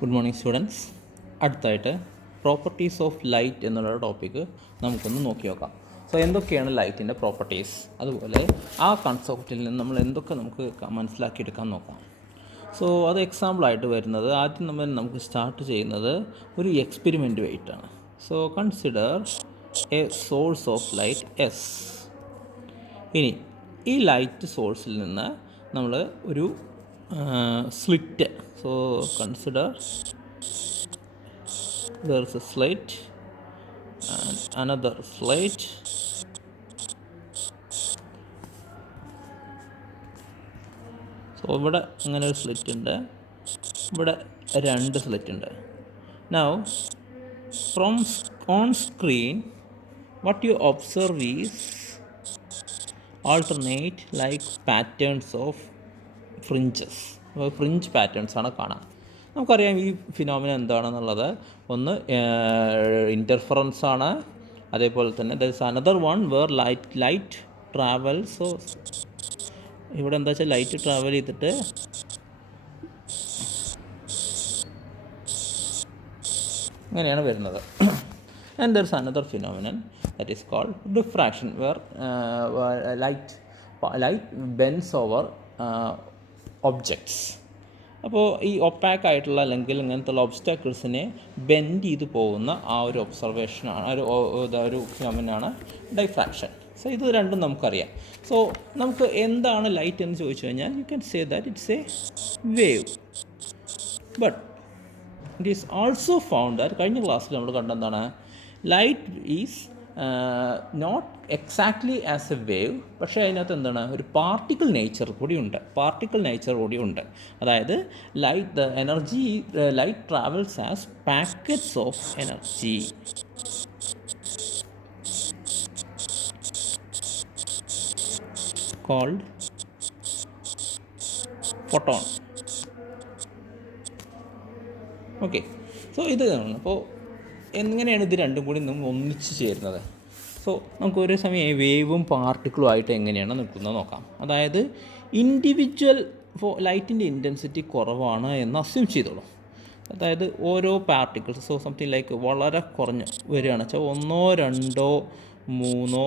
Good morning students. അടുത്തായിട്ട് properties of light എന്നുള്ള topic നമുക്കൊന്ന് നോക്കി നോക്കാം. സോ എന്തൊക്കെയാണ് ലൈറ്റിൻ്റെ പ്രോപ്പർട്ടീസ്, അതുപോലെ ആ കൺസെപ്റ്റിൽ നിന്ന് നമ്മൾ എന്തൊക്കെ നമുക്ക് മനസ്സിലാക്കിയെടുക്കാൻ നോക്കാം. സോ അത് എക്സാമ്പിളായിട്ട് വരുന്നത് ആദ്യം നമുക്ക് സ്റ്റാർട്ട് ചെയ്യുന്നത് ഒരു എക്സ്പെരിമെൻ്റ് ആയിട്ടാണ്. So consider A source of light S. ഇനി ഈ ലൈറ്റ് സോഴ്സിൽ നിന്ന് നമ്മൾ ഒരു slit. So consider there is a slit and another slit. So ഇവിടെ അങ്ങനെ ഒരു സ്ലിറ്റ് ഉണ്ട്, ഇവിടെ രണ്ട് സ്ലിറ്റ് ഉണ്ട്. Now from on screen what you observe is alternate like patterns of fringes. Fringe patterns ആണ് കാണാം. നമുക്കറിയാം ഈ ഫിനോമിന എന്താണെന്നുള്ളത്. ഒന്ന് ഇൻ്റർഫറൻസ് ആണ്, അതേപോലെ തന്നെ there is another one where light travel. So ഇവിടെ എന്താ വെച്ചാൽ ലൈറ്റ് ട്രാവൽ ചെയ്തിട്ട് അങ്ങനെയാണ് വരുന്നത്. And there is another phenomenon that is called diffraction where light bends over objects. അപ്പോൾ ഈ ഒപ്പാക്ക് ആയിട്ടുള്ള അല്ലെങ്കിൽ ഇങ്ങനത്തുള്ള ഒബ്സ്റ്റാക്കിൾസിനെ ബെൻഡ് ചെയ്ത് പോകുന്ന ആ ഒരു ഒബ്സർവേഷനാണ്, ഒരു ഫിനോമിനാണ് ഡിഫ്രാക്ഷൻ. സോ ഇത് രണ്ടും നമുക്കറിയാം. സോ നമുക്ക് എന്താണ് ലൈറ്റ് എന്ന് ചോദിച്ചു കഴിഞ്ഞാൽ you can say that it's a wave. But it is also found that കഴിഞ്ഞ ക്ലാസ്സിൽ നമ്മൾ കണ്ടെന്താണ്, light is not exactly as a wave, പക്ഷേ അതിനകത്ത് എന്താണ് ഒരു പാർട്ടിക്കിൾ നേച്ചർ കൂടി ഉണ്ട്. അതായത് light energy light travels as packets of energy. Called photon. Okay, so ഇത് അപ്പോൾ എങ്ങനെയാണ് ഇത് രണ്ടും കൂടി നമ്മൾ ഒന്നിച്ച് ചേരുന്നത്? സോ നമുക്ക് ഒരു സമയം വേവും പാർട്ടിക്കിളും ആയിട്ട് എങ്ങനെയാണ് നിൽക്കുന്നത് നോക്കാം. അതായത് ഇൻഡിവിജ്വൽ ലൈറ്റിൻ്റെ ഇൻറ്റൻസിറ്റി കുറവാണ് എന്ന് അസ്യൂം ചെയ്തോളൂ. അതായത് ഓരോ പാർട്ടിക്കിൾസ്, സോ സംതിങ് ലൈക്ക് വളരെ കുറഞ്ഞ് വരികയാണെന്ന് വെച്ചാൽ 1, 2, 3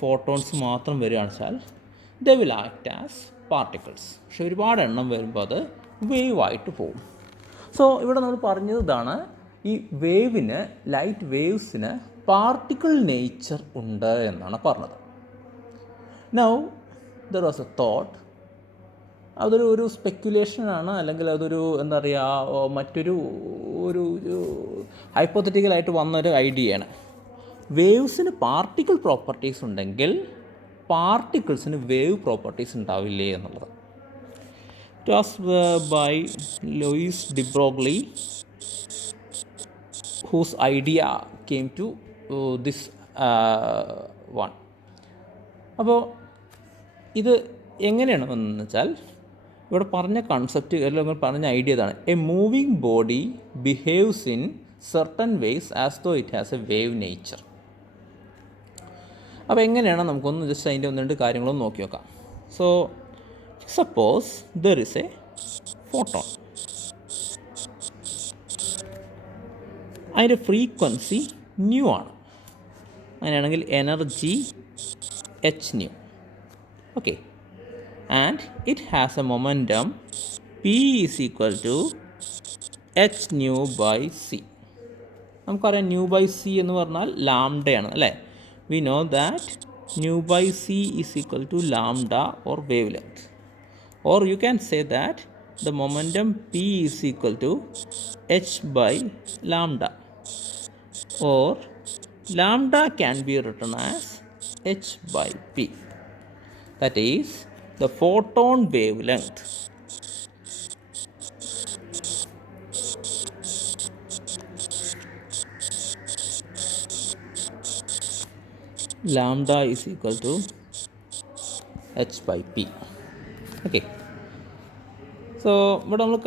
ഫോട്ടോൺസ് മാത്രം വരികയാണെന്ന് വെച്ചാൽ they will act as particles. പക്ഷെ ഒരുപാട് എണ്ണം വരുമ്പോൾ അത് വേവായിട്ട് പോകും. സോ ഇവിടെ നമ്മൾ പറഞ്ഞത് ഇതാണ്, ഈ വേവിന്, ലൈറ്റ് വേവ്സിന് പാർട്ടിക്കിൾ നേച്ചർ ഉണ്ട് എന്നാണ് പറഞ്ഞത്. Now there was A thought, അതൊരു സ്പെക്കുലേഷനാണ്, അല്ലെങ്കിൽ അതൊരു എന്താ പറയുക, മറ്റൊരു ഹൈപ്പോത്തറ്റിക്കലായിട്ട് വന്നൊരു ഐഡിയയാണ്. വേവ്സിന് പാർട്ടിക്കിൾ പ്രോപ്പർട്ടീസ് ഉണ്ടെങ്കിൽ പാർട്ടിക്കിൾസിന് വേവ് പ്രോപ്പർട്ടീസ് ഉണ്ടാവില്ലേ എന്നുള്ളത്. It was by Louis de Broglie whose idea came to this one. അപ്പോൾ ഇത് എങ്ങനെയാണ് വന്നതെന്ന് വെച്ചാൽ ഇവിടെ പറഞ്ഞ കൺസെപ്റ്റ് അല്ലെങ്കിൽ പറഞ്ഞ ഐഡിയ ഇതാണ്: a moving body behaves in certain ways as though it has a wave nature. അപ്പോൾ എങ്ങനെയാണ് നമുക്കൊന്ന് ജസ്റ്റ് അതിൻ്റെ 1-2 കാര്യങ്ങളൊന്നും നോക്കി നോക്കാം. So suppose there is a photon, അതിൻ്റെ ഫ്രീക്വൻസി ന്യൂ ആണ്. അങ്ങനെയാണെങ്കിൽ energy h nu. Okay, and it has a momentum p is equal to h nu by c. നമുക്കറിയാം ന്യൂ ബൈ c എന്ന് പറഞ്ഞാൽ ലാംഡയാണ് അല്ലേ. We know that nu by c is equal to lambda or wave length. Or you can say that the momentum p is equal to h by lambda, or lambda can be written as h by p, that is the photon wavelength. Lambda is equal to h by p. Okay, so ഇവിടെ നമ്മൾ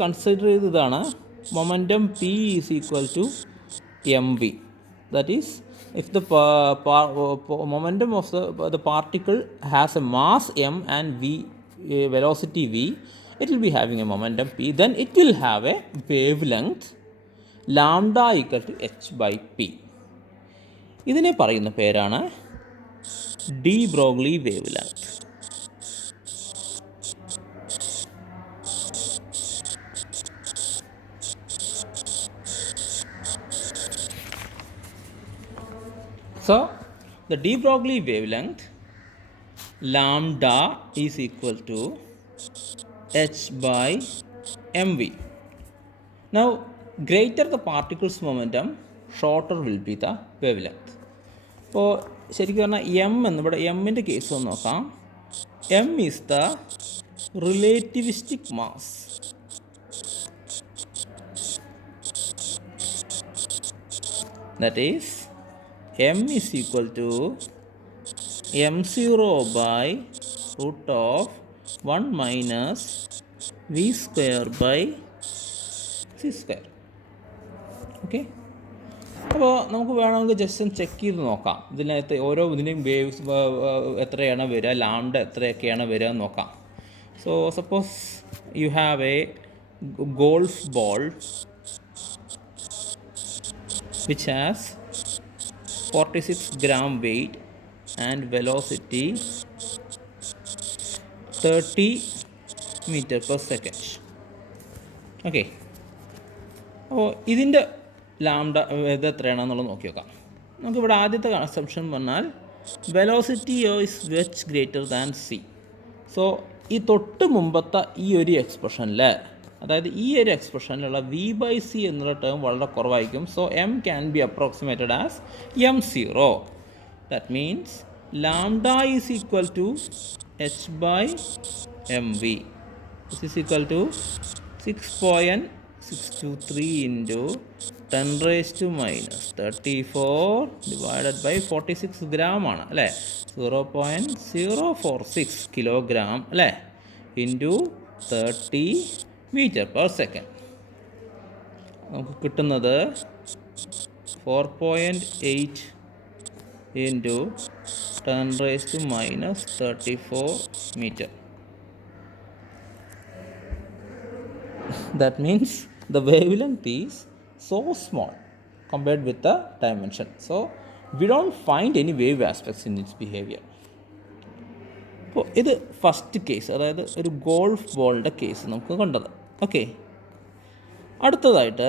consider ചെയ്തതാണ് momentum p is equal to mv. That is if the momentum of the particle has a mass m and velocity v, it will be having a momentum p, then it will have a wavelength lambda equal to h by p. ഇതിനെ പറയുന്ന പേരാണ് D Broglie wave length. So the de Broglie wavelength lambda is equal to h by mv. Now greater the particle's momentum, shorter will be the wavelength. അപ്പോൾ ശരിക്കും പറഞ്ഞാൽ M എന്നിവിടെ എമ്മിൻ്റെ case ഒന്ന് നോക്കാം. M is the relativistic mass. That is m is equal to m0 by root of 1 minus v square by c square. Okay, അപ്പോൾ നമുക്ക് വേണമെങ്കിൽ ജസ്റ്റ് ഒന്ന് ചെക്ക് ചെയ്ത് നോക്കാം. ഇതിനകത്ത് ഓരോ ഇതിൻ്റെയും വേവ്സ് എത്രയാണ് വരിക, ലാംഡ എത്രയൊക്കെയാണ് വരിക എന്ന് നോക്കാം. So suppose you have A golf ball which has 46 gram weight and velocity 30 meter per second. Okay, അപ്പോൾ ഇതിൻ്റെ ലാംഡ ഇത് എത്രയാണെന്നുള്ളത് നോക്കി നോക്കാം. നമുക്കിവിടെ ആദ്യത്തെ കൺസെപ്ഷൻ പറഞ്ഞാൽ velocity is much greater than c. So ഈ തൊട്ട് മുമ്പത്തെ ഈ ഒരു എക്സ്പ്രഷനിൽ, അതായത് ഈ ഒരു എക്സ്പ്രഷനിലുള്ള വി ബൈ സി എന്നുള്ള ടേം വളരെ കുറവായിരിക്കും. So m can be approximated as m0. That means lambda is equal to h by mv. This is equal to 6.623 into 10 raised to minus 34 divided by 46 gram ആണ് അല്ലേ, 0.046 kilogram അല്ലേ, into 30 metre per second. നമുക്ക് കിട്ടുന്നത് 4.8 into 10 raised to minus 34 meter. That means the wavelength is so small compared with the dimension. So we don't find any wave aspects in its behavior. അപ്പോൾ ഇത് first case, അതായത് ഒരു golf ബോളിൻ്റെ case നമുക്ക് കണ്ടത്. Okay, അടുത്തതായിട്ട്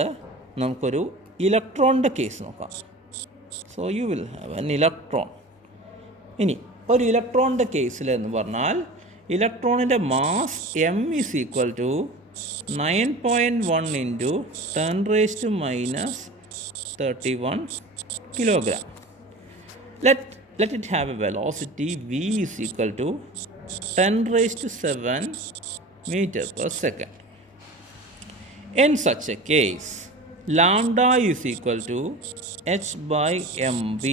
നമുക്കൊരു ഇലക്ട്രോണിൻ്റെ case നോക്കാം. So you will have an electron. ഇനി ഒരു ഇലക്ട്രോണിൻ്റെ കേസിൽ എന്ന് പറഞ്ഞാൽ ഇലക്ട്രോണിൻ്റെ mass M is equal to 9.1 into 10 raised to minus 31 kilogram. Let it have a velocity v is equal to 10 raised to 7 meter per second. In such a case, lambda is equal to h by mv.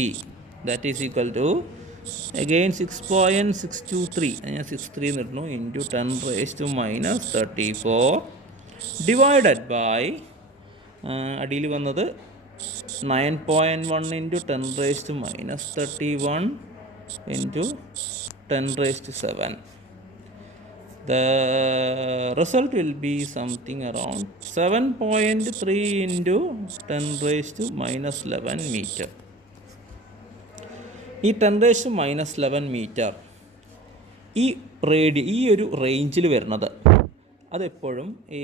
That is equal to again 6.623 into 10 raised to minus 34 divided by അടിയിൽ വന്നത് 9.1 into 10 raised to minus 31 into 10 raised to 7. The result will be something around 7.3 into 10 raised to minus 11 meter. ഈ 10 raised to minus 11 metre ഈ ഒരു റേഞ്ചിൽ വരുന്നത് അതെപ്പോഴും ഈ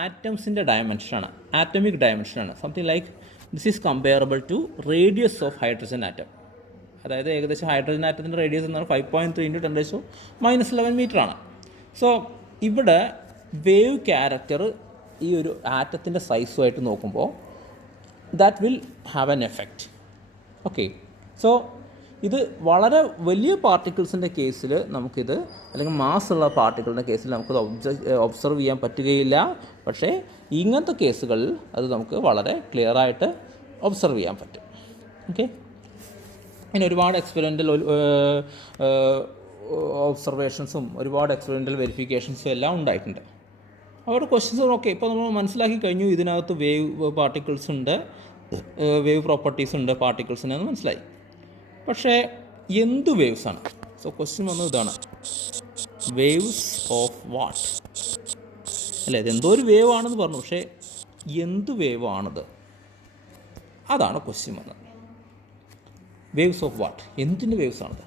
ആറ്റംസിൻ്റെ ഡയമെൻഷനാണ്, ആറ്റമിക് ഡയമെൻഷനാണ്. Something like this is comparable to radius of hydrogen atom. അതായത് ഏകദേശം ഹൈഡ്രജൻ ആറ്റത്തിൻ്റെ റേഡിയസ് എന്ന് പറഞ്ഞാൽ 5.3 into 10 raised to minus 11 metre ആണ്. സോ ഇവിടെ വേവ് ക്യാരക്ടർ ഈ ഒരു ആറ്റത്തിൻ്റെ സൈസുമായിട്ട് നോക്കുമ്പോൾ that will have N effect. Okay, so ഇത് വളരെ വലിയ പാർട്ടിക്കിൾസിൻ്റെ കേസിൽ നമുക്കിത്, അല്ലെങ്കിൽ മാസ് ഉള്ള പാർട്ടിക്കിളിൻ്റെ കേസിൽ നമുക്കത് ഒബ്സർവ് ചെയ്യാൻ പറ്റുകയില്ല. പക്ഷേ ഇങ്ങനത്തെ കേസുകളിൽ അത് നമുക്ക് വളരെ ക്ലിയറായിട്ട് ഒബ്സർവ് ചെയ്യാൻ പറ്റും. ഓക്കെ, ഇനി ഒരുപാട് എക്സ്പെരിമെൻ്റൽ ഒബ്സർവേഷൻസും ഒരുപാട് എക്സ്പെരിമെൻ്റൽ വെരിഫിക്കേഷൻസും എല്ലാം ഉണ്ടായിട്ടുണ്ട്. അവരുടെ ക്വസ്റ്റ്യൻസ് ഓക്കെ, ഇപ്പോൾ നമ്മൾ മനസ്സിലാക്കി കഴിഞ്ഞു ഇതിനകത്ത് വേവ് പാർട്ടിക്കിൾസ് ഉണ്ട്, വേവ് പ്രോപ്പർട്ടീസ് ഉണ്ട് പാർട്ടിക്കിൾസിനെന്ന് മനസ്സിലായി. പക്ഷേ എന്ത് വേവ്സാണ്? സോ ക്വസ്റ്റ്യൻ വന്നത് ഇതാണ്, വേവ്സ് ഓഫ് വാട്ട്? അല്ലേ? ഇതെന്തോ ഒരു വേവ് ആണെന്ന് പറഞ്ഞു, പക്ഷേ എന്ത് വേവ് ആണത്? അതാണ് ക്വസ്റ്റ്യൻ വന്നത്. Waves of what? എന്തിൻ്റെ വേവ്സ് ആണത്?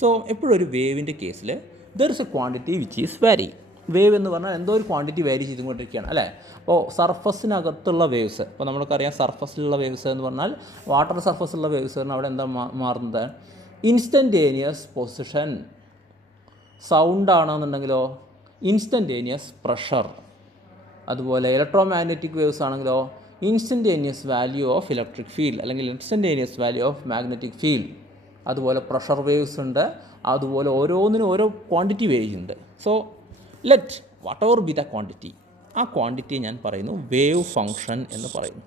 സോ എപ്പോഴും ഒരു വേവിൻ്റെ കേസിൽ there is A quantity which is വാരി. വേവ് എന്ന് പറഞ്ഞാൽ എന്തോ ഒരു ക്വാണ്ടിറ്റി വാരി ചെയ്തുകൊണ്ടിരിക്കുകയാണ്, അല്ലേ? അപ്പോൾ സർഫസിനകത്തുള്ള വേവ്സ്, ഇപ്പോൾ നമുക്കറിയാം സർഫസിലുള്ള വേവ്സ് എന്ന് പറഞ്ഞാൽ വാട്ടർ സർഫസിലുള്ള വേവ്സ് പറഞ്ഞാൽ അവിടെ എന്താ മാറുന്നത്? Instantaneous position. സൗണ്ട് ആണെന്നുണ്ടെങ്കിലോ ഇൻസ്റ്റൻറ്റേനിയസ് പ്രഷർ. അതുപോലെ ഇലക്ട്രോ മാഗ്നറ്റിക് വേവ്സ് ആണെങ്കിലോ instantaneous value of electric field അല്ലെങ്കിൽ instantaneous value of magnetic field. അതുപോലെ പ്രഷർ വേവ്സ് ഉണ്ട്. അതുപോലെ ഓരോന്നിനും ഓരോ ക്വാണ്ടിറ്റി വേരി ചെയ്യുന്നുണ്ട്. So let whatever be the quantity, ആ ക്വാണ്ടിറ്റി ഞാൻ പറയുന്നു വേവ് ഫങ്ഷൻ എന്ന് പറയുന്നു.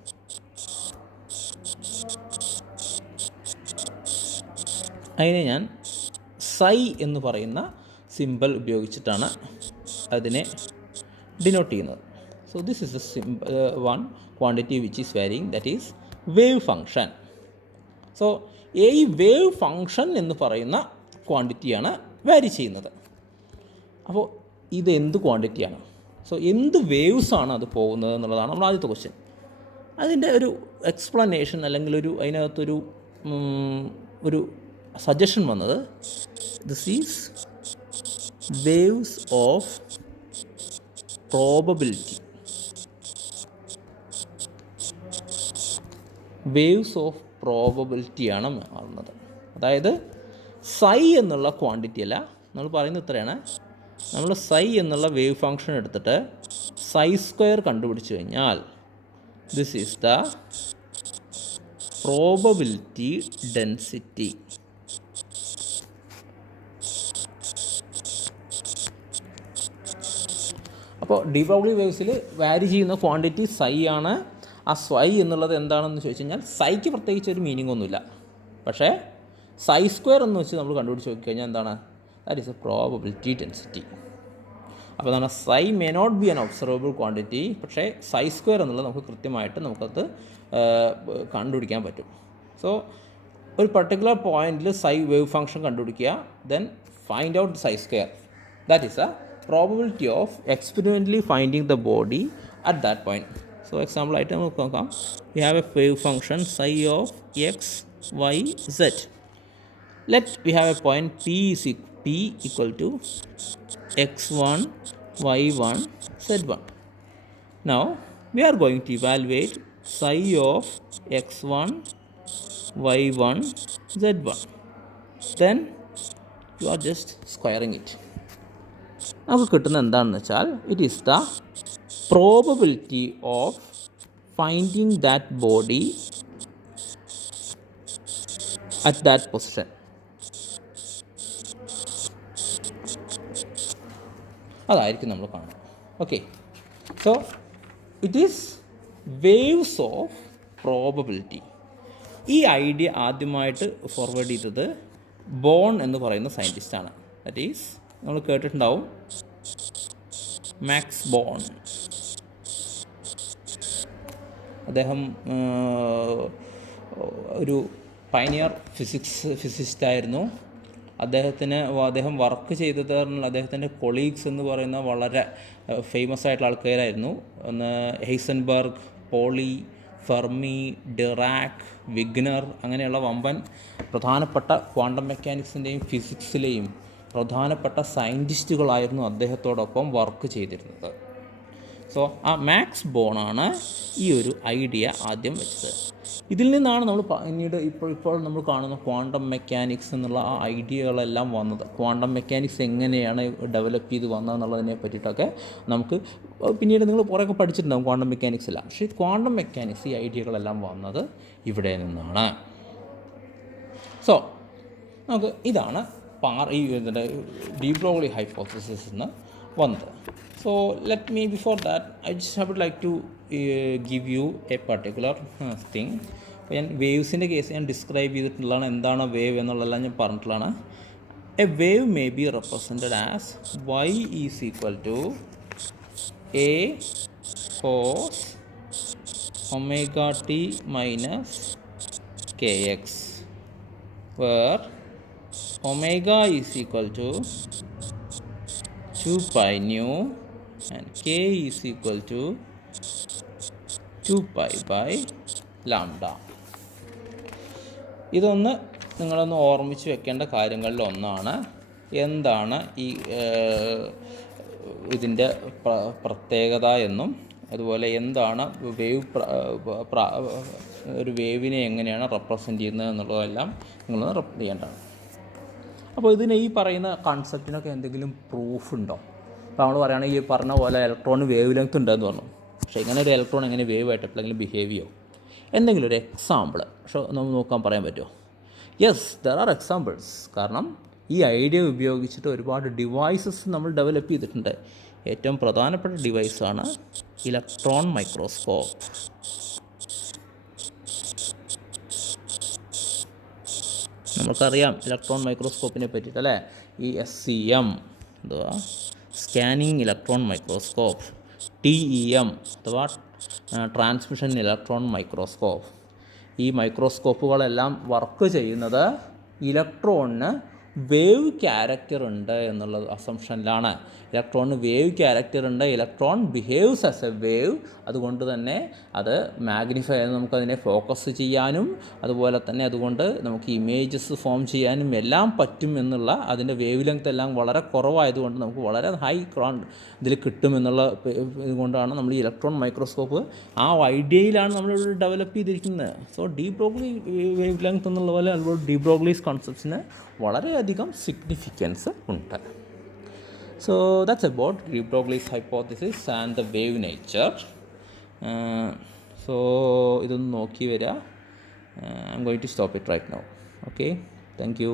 അതിനെ ഞാൻ സൈ എന്ന് പറയുന്ന സിമ്പിൾ ഉപയോഗിച്ചിട്ടാണ് അതിനെ ഡിനോട്ട് ചെയ്യുന്നത്. So this is a one quantity which is varying, that is wave function. So ഈ വേവ് ഫങ്ഷൻ എന്ന് പറയുന്ന ക്വാണ്ടിറ്റിയാണ് വാരി ചെയ്യുന്നത്. അപ്പോൾ ഇത് എന്ത് ക്വാണ്ടിറ്റിയാണ്? സോ എന്ത് വേവ്സാണ് അത് പോകുന്നത് എന്നുള്ളതാണ് നമ്മൾ ആദ്യത്തെ ക്വസ്റ്റ്യൻ. അതിൻ്റെ ഒരു എക്സ്പ്ലനേഷൻ അല്ലെങ്കിൽ അതിനകത്തൊരു ഒരു സജഷൻ വന്നത്, this is waves of probability. Waves of പ്രോബബിലിറ്റിയാണ് മാറുന്നത്. അതായത് സൈ എന്നുള്ള ക്വാണ്ടിറ്റി അല്ല, നമ്മൾ പറയുന്നത് ഇത്രയാണ്. നമ്മൾ സൈ എന്നുള്ള വേവ് ഫങ്ഷൻ എടുത്തിട്ട് സൈ സ്ക്വയർ കണ്ടുപിടിച്ച് കഴിഞ്ഞാൽ this is the probability density. അപ്പോൾ ഡി ബ്രോഗ്ലി വേവ്സിൽ വാരി ചെയ്യുന്ന ക്വാണ്ടിറ്റി സൈ ആണ്. ആ സൈ എന്നുള്ളത് എന്താണെന്ന് ചോദിച്ചു കഴിഞ്ഞാൽ സൈക്ക് പ്രത്യേകിച്ച് ഒരു മീനിങ് ഒന്നുമില്ല. പക്ഷേ സൈ സ്ക്വയർ എന്ന് വെച്ച് നമ്മൾ കണ്ടുപിടിച്ച് നോക്കിക്കഴിഞ്ഞാൽ എന്താണ്? That is a probability density. അപ്പോൾ എന്താണ്? Psi may not be an observable quantity, പക്ഷേ സൈ സ്ക്വയർ എന്നുള്ളത് നമുക്ക് കൃത്യമായിട്ട് നമുക്കത് കണ്ടുപിടിക്കാൻ പറ്റും. സോ ഒരു പർട്ടിക്കുലർ പോയിന്റിൽ സൈ വേവ് ഫംഗ്ഷൻ കണ്ടുപിടിക്കുക, then find out psi square. That is a probability of experimentally finding the body at that point. So example ആയിട്ട് നമുക്ക് നോക്കാം. We have a wave function psi of x y z. Let we have a point P equal to x1 y1 z1. Now we are going to evaluate psi of x1 y1 z1. Then you are just squaring it. നമുക്ക് കിട്ടുന്ന എന്താണെന്ന് വെച്ചാൽ it is the probability of finding that body at that position. അതായിരിക്കും നമ്മൾ കാണുന്നത്. Okay, so it is waves of probability. ഈ idea ആദ്യമായിട്ട് forward ചെയ്തത് ബോൺ എന്ന് പറയുന്ന സയൻറ്റിസ്റ്റാണ്. ദാറ്റ് ഈസ് നമ്മൾ കേട്ടിട്ടുണ്ടാവും, മാക്സ് ബോൺ. അദ്ദേഹം ഒരു പൈനിയർ ഫിസിസിസ്റ്റായിരുന്നു. അദ്ദേഹം വർക്ക് ചെയ്തത് അദ്ദേഹത്തിൻ്റെ കൊളീഗ്സ് എന്ന് പറയുന്ന വളരെ ഫേമസ് ആയിട്ടുള്ള ആൾക്കാരായിരുന്നു. ഒന്ന് ഹെയ്സൻബർഗ്, പോളി, ഫെർമി, ഡിറാക്, വിഗ്നർ, അങ്ങനെയുള്ള വമ്പൻ പ്രധാനപ്പെട്ട ക്വാണ്ടം മെക്കാനിക്സിൻ്റെയും ഫിസിക്സിലെയും പ്രധാനപ്പെട്ട സയൻറ്റിസ്റ്റുകളായിരുന്നു അദ്ദേഹത്തോടൊപ്പം വർക്ക് ചെയ്തിരുന്നത്. സോ ആ മാക്സ് ബോണാണ് ഈ ഒരു ഐഡിയ ആദ്യം വെച്ചത്. ഇതിൽ നിന്നാണ് നമ്മൾ പിന്നീട് ഇപ്പോൾ നമ്മൾ കാണുന്ന ക്വാണ്ടം മെക്കാനിക്സ് എന്നുള്ള ആ ഐഡിയകളെല്ലാം വന്നത്. ക്വാണ്ടം മെക്കാനിക്സ് എങ്ങനെയാണ് ഡെവലപ്പ് ചെയ്ത് വന്നതെന്നുള്ളതിനെ പറ്റിയിട്ടൊക്കെ നമുക്ക് പിന്നീട് നിങ്ങൾ കുറേയൊക്കെ പഠിച്ചിട്ടുണ്ടാകും ക്വാണ്ടം മെക്കാനിക്സ് എല്ലാം. പക്ഷേ ക്വാണ്ടം മെക്കാനിക്സ് ഈ ഐഡിയകളെല്ലാം വന്നത് ഇവിടെ നിന്നാണ്. സോ നമുക്ക് ഇതാണ് ഈ ഡി ബ്രോഗ്ലി ഹൈപ്പോത്തസിസ് എന്ന് വന്നത്. So let me, before that, I would like to give you a particular thing. ഞാൻ വേവ്സിൻ്റെ കേസ് ഞാൻ ഡിസ്ക്രൈബ് ചെയ്തിട്ടുള്ളതാണ്. എന്താണ് വേവ് എന്നുള്ളതെല്ലാം ഞാൻ പറഞ്ഞിട്ടുള്ളതാണ്. A wave may be represented as y is equal to a cos omega t minus kx, where omega is equal to 2 pi nu and k is equal to 2 pi by lambda. ഇതൊന്ന് നിങ്ങളൊന്ന് ഓർമ്മിച്ച് വെക്കേണ്ട കാര്യങ്ങളിൽ ഒന്നാണ്. എന്താണ് ഈ ഇതിൻ്റെ പ്രത്യേകത എന്നും അതുപോലെ എന്താണ് വേവ് ഒരു വേവിനെ എങ്ങനെയാണ് റെപ്രസെൻ്റ് ചെയ്യുന്നത് എന്നുള്ളതെല്ലാം നിങ്ങളൊന്ന് റെപ്രസെൻ്റ് ചെയ്യേണ്ടതാണ്. അപ്പോൾ ഇതിന് ഈ പറയുന്ന കൺസെപ്റ്റിനൊക്കെ എന്തെങ്കിലും പ്രൂഫ് ഉണ്ടോ? അപ്പോൾ നമ്മൾ പറയുകയാണെങ്കിൽ ഈ പറഞ്ഞ പോലെ ഇലക്ട്രോൺ വേവ് ലെങ്ത് ഉണ്ടെന്ന് പറഞ്ഞു. പക്ഷേ ഇങ്ങനെ ഒരു ഇലക്ട്രോൺ എങ്ങനെ വേവ് ആയിട്ട് എപ്പോഴെങ്കിലും ബിഹേവ് ചെയ്യോ? എന്തെങ്കിലും ഒരു എക്സാമ്പിൾ പക്ഷേ നമുക്ക് നോക്കാൻ പറയാൻ പറ്റുമോ? Yes, there are examples. കാരണം ഈ ഐഡിയ ഉപയോഗിച്ചിട്ട് ഒരുപാട് ഡിവൈസസ് നമ്മൾ ഡെവലപ്പ് ചെയ്തിട്ടുണ്ട്. ഏറ്റവും പ്രധാനപ്പെട്ട ഡിവൈസാണ് ഇലക്ട്രോൺ മൈക്രോസ്കോപ്പ്. നമുക്കറിയാം ഇലക്ട്രോൺ മൈക്രോസ്കോപ്പിനെ പറ്റിയിട്ട് അല്ലേ? ഈ SEM അഥവാ സ്കാനിങ് ഇലക്ട്രോൺ മൈക്രോസ്കോപ്പ്, TEM അഥവാ ട്രാൻസ്മിഷൻ ഇലക്ട്രോൺ മൈക്രോസ്കോപ്പ്. ഈ മൈക്രോസ്കോപ്പുകളെല്ലാം വർക്ക് ചെയ്യുന്നത് ഇലക്ട്രോണിന് വേവ് ക്യാരക്ടർ ഉണ്ട് എന്നുള്ള അസംഷനിലാണ്. ഇലക്ട്രോണിന് വേവ് ക്യാരക്ടർ ഉണ്ട്, electron behaves as a wave. അതുകൊണ്ട് തന്നെ അത് മാഗ്നിഫൈ ചെയ്ത് നമുക്കതിനെ ഫോക്കസ് ചെയ്യാനും അതുപോലെ തന്നെ അതുകൊണ്ട് നമുക്ക് ഇമേജസ് ഫോം ചെയ്യാനും എല്ലാം പറ്റും എന്നുള്ള, അതിൻ്റെ വേവ് ലെങ്ത് എല്ലാം വളരെ കുറവായതുകൊണ്ട് നമുക്ക് വളരെ ഹൈ ഇതിൽ കിട്ടുമെന്നുള്ള ഇതുകൊണ്ടാണ് നമ്മൾ ഈ ഇലക്ട്രോൺ മൈക്രോസ്കോപ്പ് ആ ഐഡിയയിലാണ് നമ്മളിവിടെ ഡെവലപ്പ് ചെയ്തിരിക്കുന്നത്. So D Broglie wave length എന്നുള്ള പോലെ അതുപോലെ ഡി ബ്രോഗ്ലീസ് കോൺസെപ്റ്റ്സിന് വളരെയധികം സിഗ്നിഫിക്കൻസ് ഉണ്ട്. So that's about de Broglie's hypothesis and the wave nature. So ഇതൊന്ന് നോക്കി വരിക. I'm going to stop it right now. Okay, thank you.